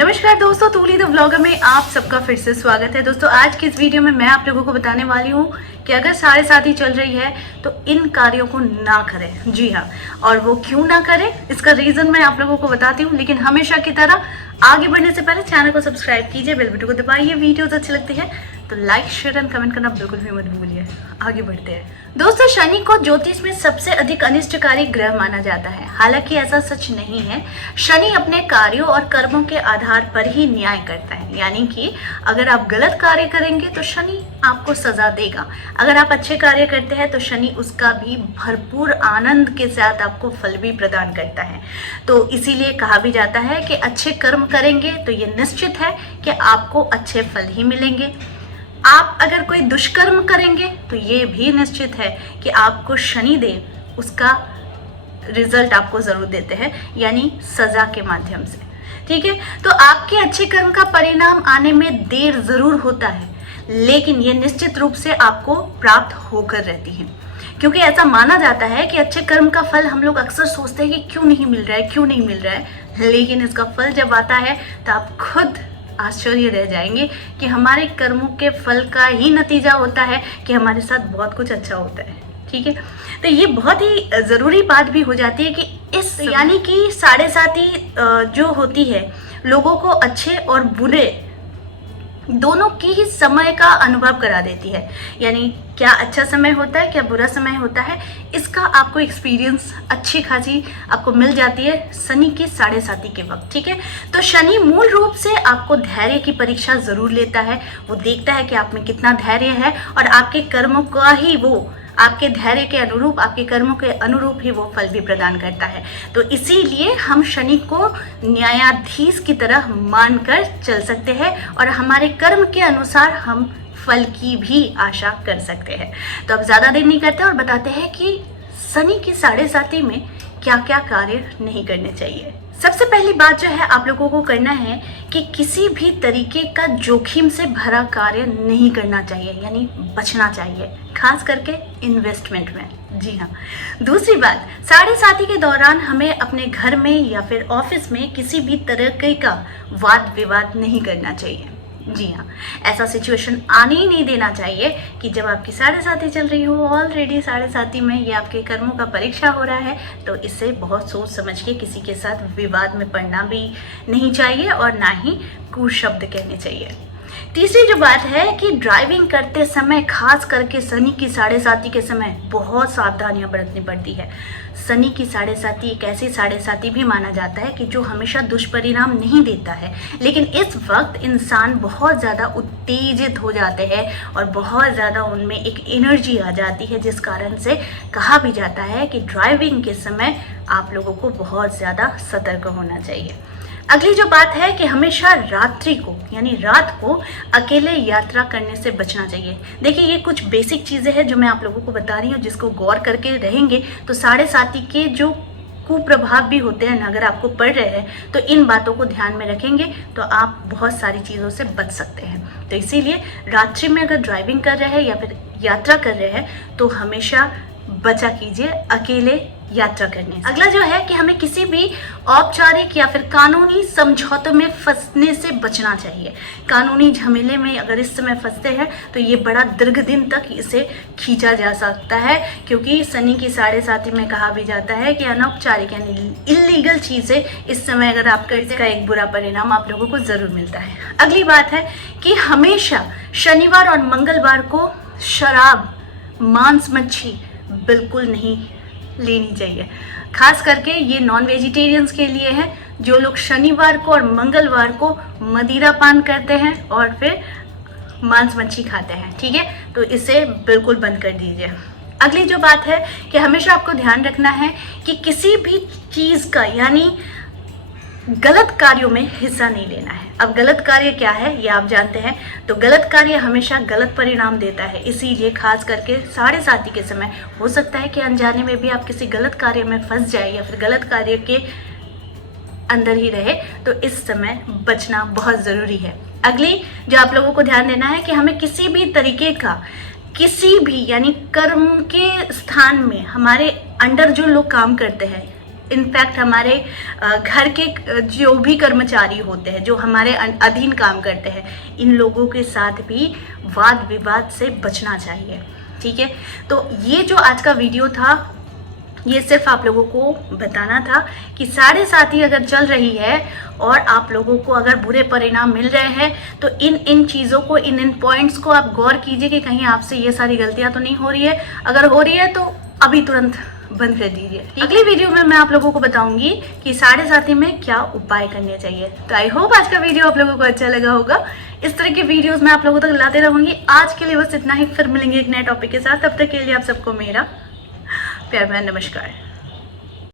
नमस्कार दोस्तों, तूली the vlogger में आप सबका फिर से स्वागत है। दोस्तों आज की इस वीडियो में मैं आप लोगों को बताने वाली हूँ कि अगर साढ़े साथी चल रही है तो इन कार्यों को ना करें। जी हाँ, और वो क्यों ना करें इसका रीज़न मैं आप लोगों को बताती हूँ। लेकिन हमेशा की तरह आगे बढ़ने से पहले चैनल को सब्सक्राइब कीजिए, बेल बटन को दबाइए। वीडियोज अच्छी लगती है तो लाइक शेयर एंड कमेंट करना बिल्कुल भी मत भूलिए। आगे बढ़ते हैं दोस्तों। शनि को ज्योतिष में सबसे अधिक अनिष्टकारी ग्रह माना जाता है। हालांकि ऐसा सच नहीं है। शनि अपने कार्यों और कर्मों के आधार पर ही न्याय करता है, यानी कि अगर आप गलत कार्य करेंगे तो शनि आपको सजा देगा। अगर आप अच्छे कार्य करते हैं तो शनि उसका भी भरपूर आनंद के साथ आपको फल भी प्रदान करता है। तो इसीलिए कहा भी जाता है कि अच्छे कर्म करेंगे तो ये निश्चित है कि आपको अच्छे फल ही मिलेंगे। आप अगर कोई दुष्कर्म करेंगे तो ये भी निश्चित है कि आपको शनि देव उसका रिजल्ट आपको जरूर देते हैं, यानी सजा के माध्यम से। ठीक है, तो आपके अच्छे कर्म का परिणाम आने में देर जरूर होता है, लेकिन ये निश्चित रूप से आपको प्राप्त होकर रहती है। क्योंकि ऐसा माना जाता है कि अच्छे कर्म का फल हम लोग अक्सर सोचते हैं कि क्यों नहीं मिल रहा है, क्यों नहीं मिल रहा है, लेकिन इसका फल जब आता है तो आप खुद आश्चर्य रह जाएंगे कि हमारे कर्मों के फल का ही नतीजा होता है कि हमारे साथ बहुत कुछ अच्छा होता है। ठीक है, तो ये बहुत ही ज़रूरी बात भी हो जाती है कि इस यानी कि साढ़े साथी जो होती है लोगों को अच्छे और बुरे दोनों की ही समय का अनुभव करा देती है। यानी क्या अच्छा समय होता है, क्या बुरा समय होता है, इसका आपको एक्सपीरियंस अच्छी खासी आपको मिल जाती है शनि की साढ़े साथी के वक्त। ठीक है, तो शनि मूल रूप से आपको धैर्य की परीक्षा जरूर लेता है। वो देखता है कि आप में कितना धैर्य है और आपके कर्मों का ही वो आपके धैर्य के अनुरूप, आपके कर्मों के अनुरूप ही वो फल भी प्रदान करता है। तो इसीलिए हम शनि को न्यायाधीश की तरह मानकर चल सकते हैं और हमारे कर्म के अनुसार हम फल की भी आशा कर सकते हैं। तो अब ज़्यादा देर नहीं करते और बताते हैं कि शनि की साढ़े साथी में क्या क्या कार्य नहीं करने चाहिए। सबसे पहली बात जो है आप लोगों को करना है कि किसी भी तरीके का जोखिम से भरा कार्य नहीं करना चाहिए, यानी बचना चाहिए, खास करके इन्वेस्टमेंट में। जी हाँ। दूसरी बात, साढ़े साथी के दौरान हमें अपने घर में या फिर ऑफिस में किसी भी तरह का वाद विवाद नहीं करना चाहिए। जी हाँ, ऐसा सिचुएशन आने ही नहीं देना चाहिए कि जब आपकी साढ़े साथी चल रही हो, ऑलरेडी साढ़े साथी में ये आपके कर्मों का परीक्षा हो रहा है, तो इससे बहुत सोच समझ के किसी के साथ विवाद में पड़ना भी नहीं चाहिए और ना ही कुशब्द कहने चाहिए। तीसरी जो बात है कि ड्राइविंग करते समय, खास करके शनि की साढ़े साथी के समय बहुत सावधानियां बरतनी पड़ती है। शनि की साढ़े साथी एक ऐसी साढ़े साथी भी माना जाता है कि जो हमेशा दुष्परिणाम नहीं देता है, लेकिन इस वक्त इंसान बहुत ज़्यादा उत्तेजित हो जाते हैं और बहुत ज़्यादा उनमें एक एनर्जी आ जाती है, जिस कारण से कहा भी जाता है कि ड्राइविंग के समय आप लोगों को बहुत ज़्यादा सतर्क होना चाहिए। अगली जो बात है कि हमेशा रात्रि को यानी रात को अकेले यात्रा करने से बचना चाहिए। देखिए, ये कुछ बेसिक चीज़ें हैं जो मैं आप लोगों को बता रही हूँ, जिसको गौर करके रहेंगे तो साढ़े साथी के जो कुप्रभाव भी होते हैं अगर आपको पड़ रहे हैं तो इन बातों को ध्यान में रखेंगे तो आप बहुत सारी चीज़ों से बच सकते हैं। तो इसीलिए रात्रि में अगर ड्राइविंग कर रहे हैं या फिर यात्रा कर रहे हैं तो हमेशा बचा कीजिए अकेले यात्रा करने से। अगला जो है कि हमें किसी भी औपचारिक या फिर कानूनी समझौतों में फंसने से बचना चाहिए। कानूनी झमेले में अगर इस समय फंसते हैं तो ये बड़ा दीर्घ दिन तक इसे खींचा जा सकता है, क्योंकि शनि की साढ़े साथी में कहा भी जाता है कि अनौपचारिक यानी इलीगल चीज़ें इस समय अगर आप करते हैं का एक बुरा परिणाम आप लोगों को ज़रूर मिलता है। अगली बात है कि हमेशा शनिवार और मंगलवार को शराब, मांस, मच्छी बिल्कुल नहीं लेनी चाहिए। खास करके ये नॉन वेजिटेरियंस के लिए है, जो लोग शनिवार को और मंगलवार को मदिरा पान करते हैं और फिर मांस मच्छी खाते हैं। ठीक है, तो इसे बिल्कुल बंद कर दीजिए। अगली जो बात है कि हमेशा आपको ध्यान रखना है कि किसी भी चीज़ का यानी गलत कार्यों में हिस्सा नहीं लेना है। अब गलत कार्य क्या है ये आप जानते हैं, तो गलत कार्य हमेशा गलत परिणाम देता है। इसीलिए खास करके साढ़े साथी के समय हो सकता है कि अनजाने में भी आप किसी गलत कार्य में फंस जाए या फिर गलत कार्य के अंदर ही रहे, तो इस समय बचना बहुत ज़रूरी है। अगली जो आप लोगों को ध्यान देना है कि हमें किसी भी तरीके का किसी भी यानी कर्म के स्थान में हमारे अंडर जो लोग काम करते हैं इनफैक्ट हमारे घर के जो भी कर्मचारी होते हैं, जो हमारे अधीन काम करते हैं, इन लोगों के साथ भी वाद विवाद से बचना चाहिए। ठीक है, तो ये जो आज का वीडियो था, ये सिर्फ आप लोगों को बताना था कि साढ़े साथी अगर चल रही है और आप लोगों को अगर बुरे परिणाम मिल रहे हैं, तो इन चीज़ों को, इन पॉइंट्स को आप गौर कीजिए कि कहीं आपसे ये सारी गलतियां तो नहीं हो रही है। अगर हो रही है तो अभी तुरंत बंद कर दीजिए। अगली वीडियो में मैं आप लोगों को बताऊंगी कि साढ़े साथी में क्या उपाय करने चाहिए। तो आई होप आज का वीडियो आप लोगों को अच्छा लगा होगा। इस तरह के वीडियोस मैं आप लोगों तक लाते रहूंगी। आज के लिए बस इतना ही, फिर मिलेंगे एक नए टॉपिक के साथ। तब तक के लिए आप सबको मेरा प्यार भरा नमस्कार।